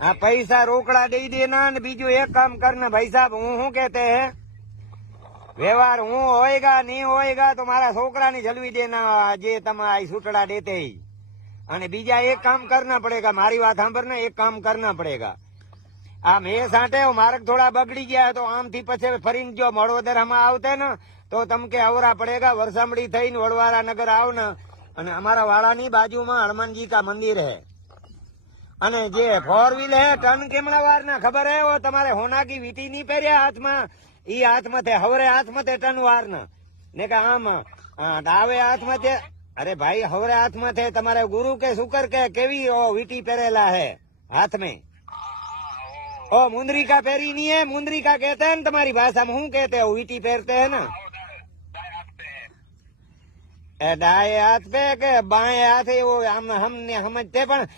हाँ पैसा रोकड़ा दे देना ने बीजू एक काम करना भाई साहब हूँ कहते हैं व्यवहार हूँ होएगा नहीं होएगा तो मारा छोकरा ने जलवी देना जे तमा सूटड़ा देते ही અને બીજા એક કામ કરના પડેગા મારી વાત સાંભળને એક કામ કરના પડેગા આમ એ સાંટે માર્ગ થોડા બગડી ગયા તો આમથી પછી ફરીને જો વડોદરામાં આવતે ને તો તમ કે અવરા પડેગા વરસામડી થઈને વડવારા નગર આવ ને અને અમારા વાડાની બાજુમાં હનુમાનજી કા મંદિર હે અને જે 4 વ્હીલ હે ટન કેમણા વાર ના ખબર હે વો તમારે હોના કી વીટી નહીં પહેર્યા હાથમાં ઈ હાથમાં થે હવરે હાથમાં થે ટન વાર ના ને કે આમ ડાવે હાથમાં થે अरे भाई हवरे हाथ में थे तुम्हारे गुरु के शुक्र के केवी ओ वीटी पहरेला है हाथ में ओ मुंदरी का पैरी नहीं है मुंदरी का कहते हैं तुम्हारी भाषा में हूँ कहते हो वीटी पहनते हैं ना दाएं हाथ पे के बाएं हाथ है वो हमने समझते पण